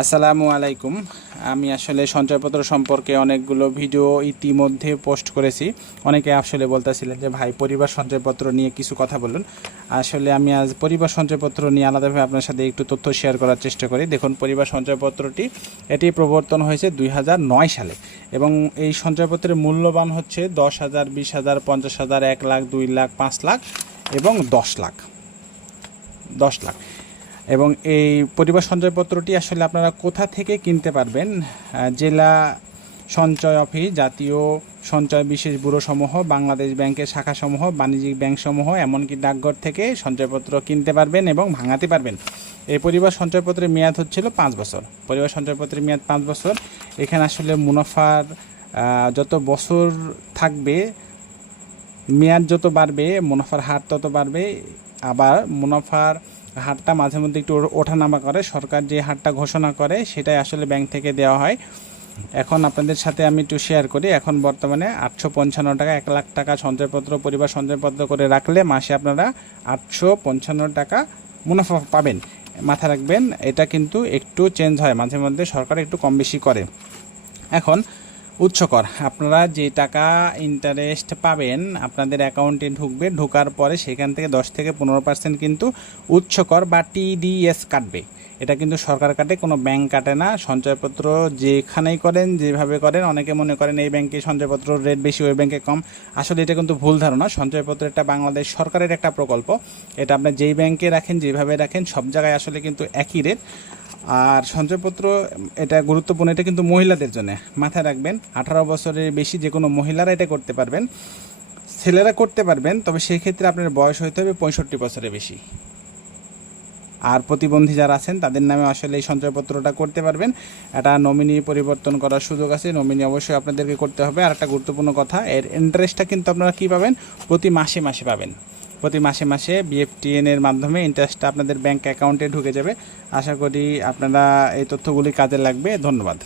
আসসালামু আলাইকুম। আমি আসলে সঞ্চয়পত্র সম্পর্কে অনেকগুলো ভিডিও ইতিমধ্যে পোস্ট করেছি। অনেকে আসলে বলতেছিলেন যে ভাই পরিবার সঞ্চয়পত্র নিয়ে কিছু কথা বলুন। আসলে আমি আজ পরিবার সঞ্চয়পত্র নিয়ে আলাদাভাবে আপনার সাথে একটু তথ্য শেয়ার করার চেষ্টা করি। দেখুন, পরিবার সঞ্চয়পত্রটি এটি প্রবর্তন হয়েছে 2009 সালে এবং এই সঞ্চয়পত্রের মূল্যবান হচ্ছে 10,000, 20,000, 50,000, 1 লাখ, 2 লাখ, 5 লাখ এবং 10 লাখ। এবং এই পরিবার সঞ্চয়পত্রটি আসলে আপনারা কোথা থেকে কিনতে পারবেন? জেলা সঞ্চয় অফিস, জাতীয় সঞ্চয় বিশেষ ব্যুরোসমূহ, বাংলাদেশ ব্যাংকের শাখাসমূহ, বাণিজ্যিক ব্যাংকসমূহ, এমনকি ডাকঘর থেকে সঞ্চয়পত্র কিনতে পারবেন এবং ভাঙাতে পারবেন। এই পরিবার সঞ্চয়পত্রের মেয়াদ হচ্ছিল 5 বছর। পরিবার সঞ্চয়পত্রের মেয়াদ 5 বছর। এখানে আসলে মুনাফার যত বছর থাকবে, মেয়াদ যত বাড়বে, মুনাফার হার তত বাড়বে। আবার মুনাফার হারটা মাঝে মধ্যে একটু ওঠানামা করে। সরকার যে হারটা ঘোষণা করে সেটাই আসলে ব্যাংক থেকে দেওয়া হয়। এখন আপনাদের সাথে আমি একটু শেয়ার করি। এখন বর্তমানে 855 টাকা, 1 লাখ টাকা সঞ্চয়পত্র, পরিবার সঞ্চয়পত্র করে রাখলে মাসে আপনারা 855 টাকা মুনাফা পাবেন। মাথায় রাখবেন, এটা কিন্তু একটু চেঞ্জ হয়, মাঝে মধ্যে সরকার একটু কম বেশি করে। এখন উৎসকর, আপনারা যে টাকা ইন্টারেস্ট পাবেন আপনাদের অ্যাকাউন্টে ঢুকবে, ঢোকার পরে সেখান থেকে 10 থেকে 15% কিন্তু উৎসকর বা টিডিএস কাটবে। এটা কিন্তু সরকার কাটে, কোনো ব্যাংক কাটে না। সঞ্চয়পত্র যেখানেই করেন, যেভাবে করেন, অনেকে মনে করেন এই ব্যাংকে সঞ্চয়পত্র রেট বেশি, ওই ব্যাংকে কম। আসলে এটা কিন্তু ভুল ধারণা। সঞ্চয়পত্র এটা বাংলাদেশ সরকারের একটা প্রকল্প। এটা আপনি যেই ব্যাংকে রাখেন, যেভাবে রাখেন, সব জায়গায় আসলে কিন্তু একই রেট। আর সঞ্চয়পত্র এটা গুরুত্বপূর্ণ, এটা কিন্তু মহিলাদের জন্য। মাথায় রাখবেন, 18 বছরের বেশি যে কোনো মহিলারা এটা করতে পারবেন, ছেলেরা করতে পারবেন, তবে সেই ক্ষেত্রে আপনার বয়স হইতে হবে 65 বছরের বেশি। আর প্রতিবন্ধী যারা আছেন তাদের নামে আসলে এই সঞ্চয়পত্রটা করতে পারবেন। এটা নমিনি পরিবর্তন করার সুযোগ আছে, নমিনি অবশ্যই আপনাদেরকে করতে হবে। আর একটা গুরুত্বপূর্ণ কথা, এর ইন্টারেস্টটা কিন্তু আপনারা কী পাবেন? প্রতি মাসে মাসে পাবেন। প্রতি মাসে মাসে BFTN এর মাধ্যমে ইন্টারেস্টটা আপনাদের ব্যাংক অ্যাকাউন্টে ঢুকে যাবে। আশা করি আপনারা এই তথ্যগুলি কাজে লাগবে। ধন্যবাদ।